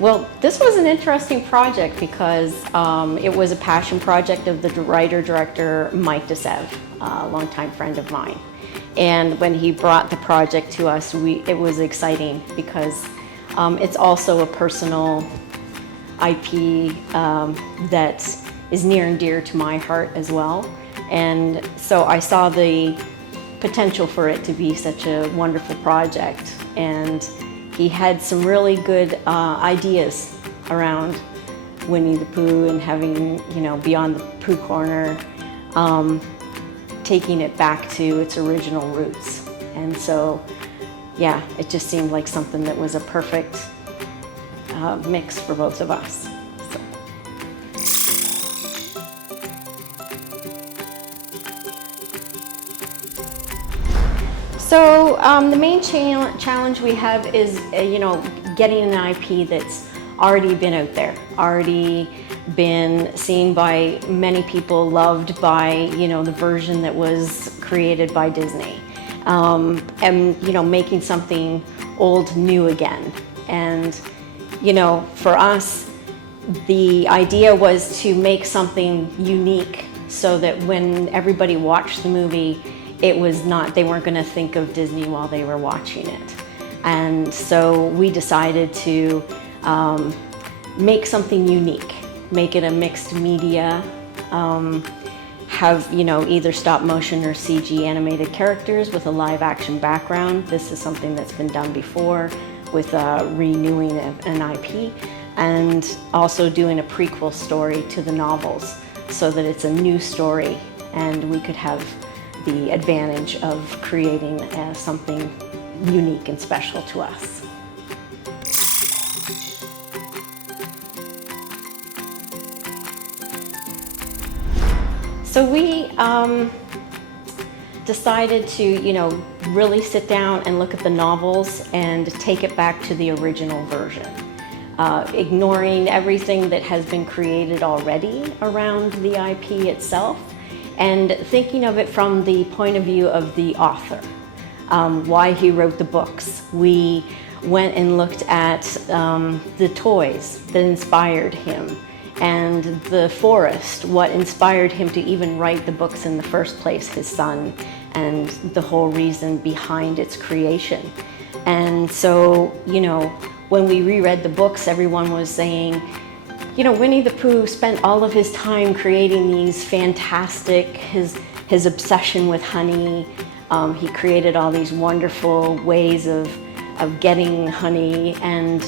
Well, this was an interesting project because it was a passion project of the writer-director Mike DeSev, a longtime friend of mine. And when he brought the project to us, it was exciting because it's also a personal IP that is near and dear to my heart as well. And so I saw the potential for it to be such a wonderful project. And he had some really good ideas around Winnie the Pooh and having, Beyond the Pooh Corner, taking it back to its original roots. And so, yeah, it just seemed like something that was a perfect mix for both of us. So the main challenge we have is, getting an IP that's already been out there, already been seen by many people, loved by, the version that was created by Disney, and, making something old new again. And, for us, the idea was to make something unique so that when everybody watched the movie, they weren't going to think of Disney while they were watching it. And so we decided to make something unique, make it a mixed media, have either stop motion or CG animated characters with a live action background. This is something that's been done before with renewing an IP, and also doing a prequel story to the novels so that it's a new story and we could have the advantage of creating something unique and special to us. So we decided to, really sit down and look at the novels and take it back to the original version, ignoring everything that has been created already around the IP itself, and thinking of it from the point of view of the author, why he wrote the books. We went and looked at the toys that inspired him, and the forest, what inspired him to even write the books in the first place, his son, and the whole reason behind its creation. And so, when we reread the books, everyone was saying, Winnie the Pooh spent all of his time creating these fantastic, his obsession with honey. He created all these wonderful ways of getting honey, and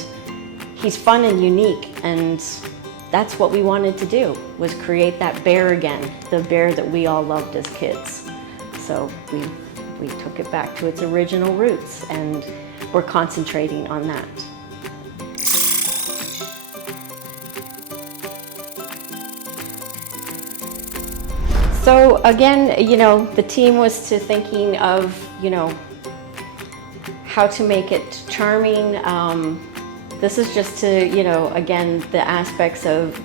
he's fun and unique. And that's what we wanted to do, was create that bear again, the bear that we all loved as kids. So we took it back to its original roots, and we're concentrating on that. So again, the team was to thinking of, how to make it charming. This is just to, again, the aspects of,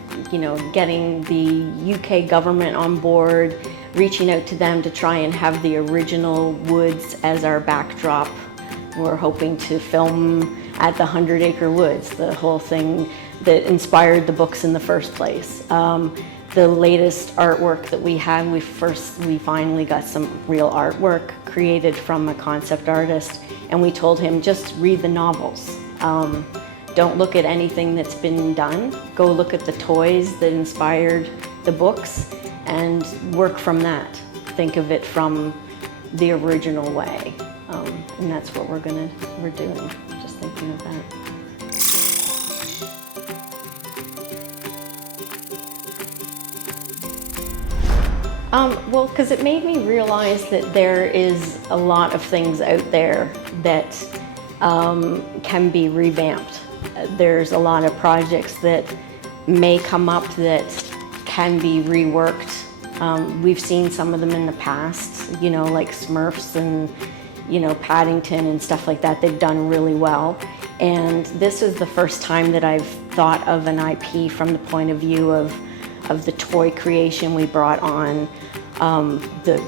getting the UK government on board, reaching out to them to try and have the original woods as our backdrop. We're hoping to film at the 100 Acre Woods, the whole thing that inspired the books in the first place. The latest artwork that we had, we finally got some real artwork created from a concept artist, and we told him, just read the novels. Don't look at anything that's been done. Go look at the toys that inspired the books and work from that. Think of it from the original way. And that's what we're doing, just thinking of that. Well, because it made me realize that there is a lot of things out there that can be revamped. There's a lot of projects that may come up that can be reworked. We've seen some of them in the past, like Smurfs and, Paddington and stuff like that. They've done really well. And this is the first time that I've thought of an IP from the point of view of the toy creation. We brought on the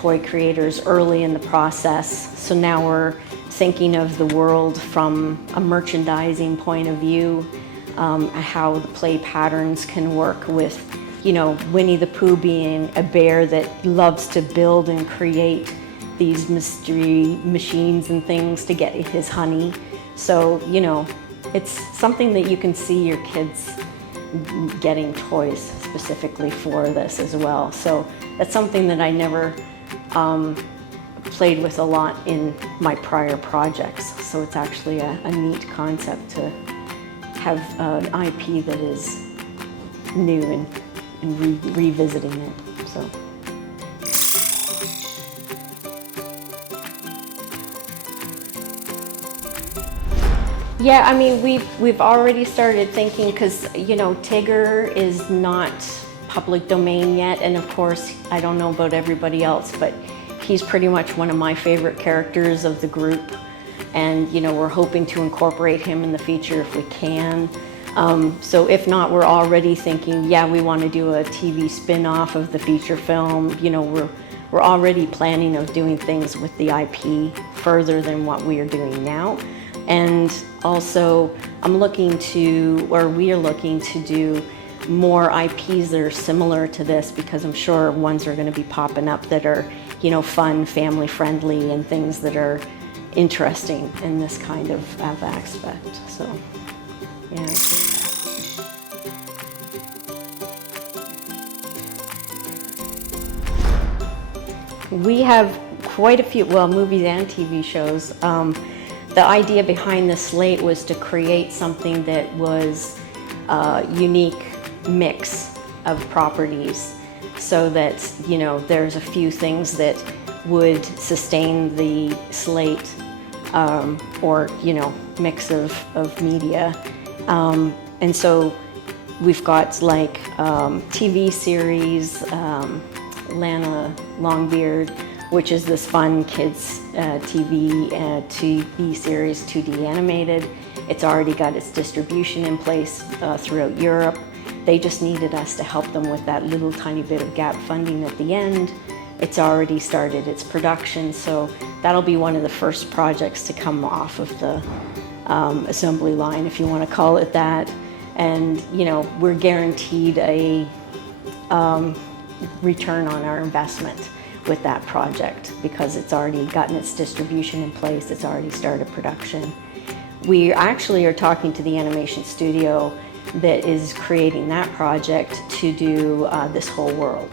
toy creators early in the process. So now we're thinking of the world from a merchandising point of view, how the play patterns can work with, you know, Winnie the Pooh being a bear that loves to build and create these mystery machines and things to get his honey. So, you know, it's something that you can see your kids getting toys specifically for this as well. So that's something that I never played with a lot in my prior projects. So it's actually a neat concept to have an IP that is new and revisiting it. So. Yeah, I mean, we've already started thinking, because, you know, Tigger is not public domain yet, and of course, I don't know about everybody else, but he's pretty much one of my favorite characters of the group, and, you know, we're hoping to incorporate him in the future if we can. So if not, we're already thinking, yeah, we want to do a TV spin-off of the feature film. You know, we're already planning of doing things with the IP further than what we are doing now. And also, we are looking to do more IPs that are similar to this, because I'm sure ones are going to be popping up that are, you know, fun, family friendly, and things that are interesting in this kind of aspect. So, yeah. We have quite a few, well, movies and TV shows. The idea behind the slate was to create something that was a unique mix of properties, so that, you know, there's a few things that would sustain the slate, or, you know, mix of media. And so we've got like TV series, Lana Longbeard, which is this fun kids TV series, 2D animated. It's already got its distribution in place throughout Europe. They just needed us to help them with that little tiny bit of gap funding at the end. It's already started its production, so that'll be one of the first projects to come off of the assembly line, if you want to call it that. And, you know, we're guaranteed a return on our investment with that project, because it's already gotten its distribution in place, it's already started production. We actually are talking to the animation studio that is creating that project to do This Whole World,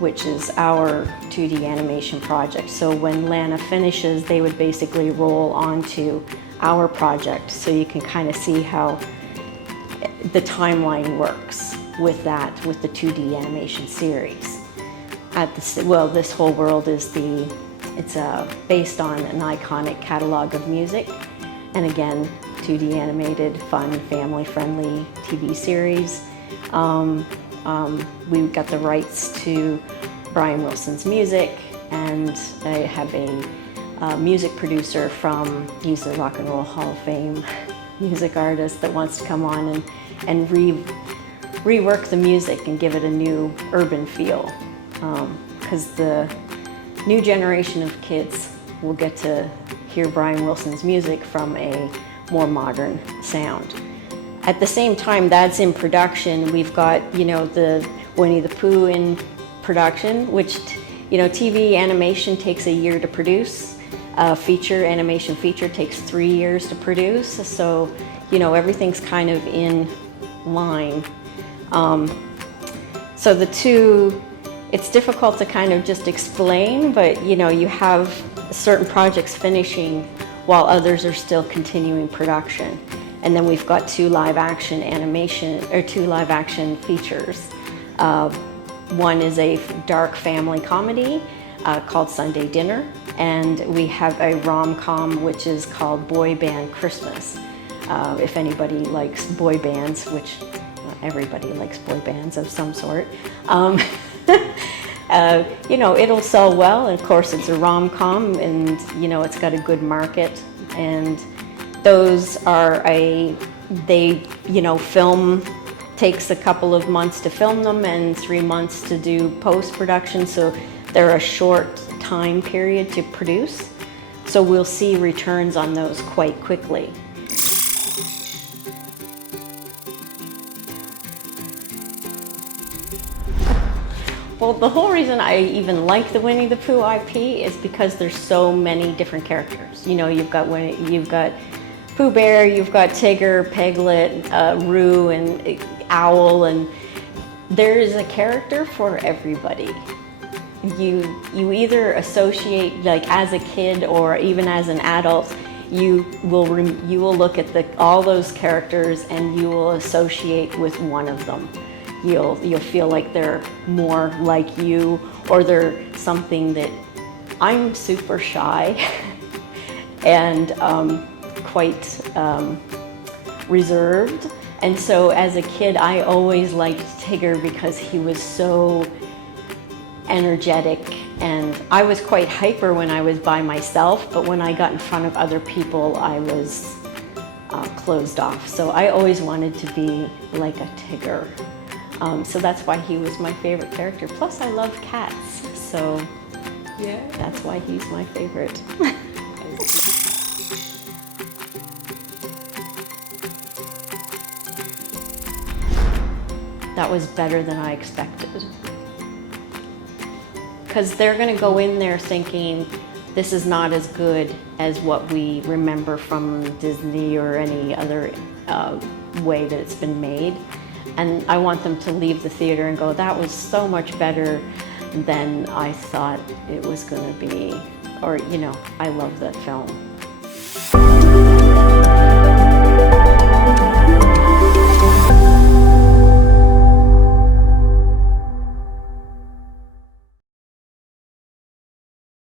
which is our 2D animation project. So when Lana finishes, they would basically roll onto our project, so you can kind of see how the timeline works with that, with the 2D animation series. This Whole World is it's based on an iconic catalog of music, and again, 2D animated, fun, family-friendly TV series. We got the rights to Brian Wilson's music, and I have a music producer he's a Rock and Roll Hall of Fame music artist that wants to come on and rework the music and give it a new urban feel. Because the new generation of kids will get to hear Brian Wilson's music from a more modern sound. At the same time, that's in production. We've got, you know, the Winnie the Pooh in production, which, you know, TV animation takes a year to produce. Animation feature takes 3 years to produce. So, you know, everything's kind of in line. So the two, it's difficult to kind of just explain, but, you know, you have certain projects finishing while others are still continuing production. And then we've got two live action features. One is a dark family comedy called Sunday Dinner, and we have a rom-com which is called Boy Band Christmas. If anybody likes boy bands, which everybody likes boy bands of some sort. You know, it'll sell well, and of course it's a rom-com, and, you know, it's got a good market, and those are film takes a couple of months to film them and 3 months to do post-production, so they're a short time period to produce. So we'll see returns on those quite quickly. Well, the whole reason I even like the Winnie the Pooh IP is because there's so many different characters. You know, you've got Pooh Bear, you've got Tigger, Piglet, Roo, and Owl, and there is a character for everybody. You either associate, like as a kid or even as an adult, you will look at all those characters and you will associate with one of them. You'll feel like they're more like you, or they're something that I'm super shy and quite reserved. And so as a kid, I always liked Tigger because he was so energetic, and I was quite hyper when I was by myself, but when I got in front of other people, I was closed off. So I always wanted to be like a Tigger. So that's why he was my favorite character. Plus I love cats, so yeah, that's why he's my favorite. That was better than I expected. Because they're going to go in there thinking this is not as good as what we remember from Disney or any other way that it's been made. And I want them to leave the theater and go, that was so much better than I thought it was going to be. Or, you know, I love that film.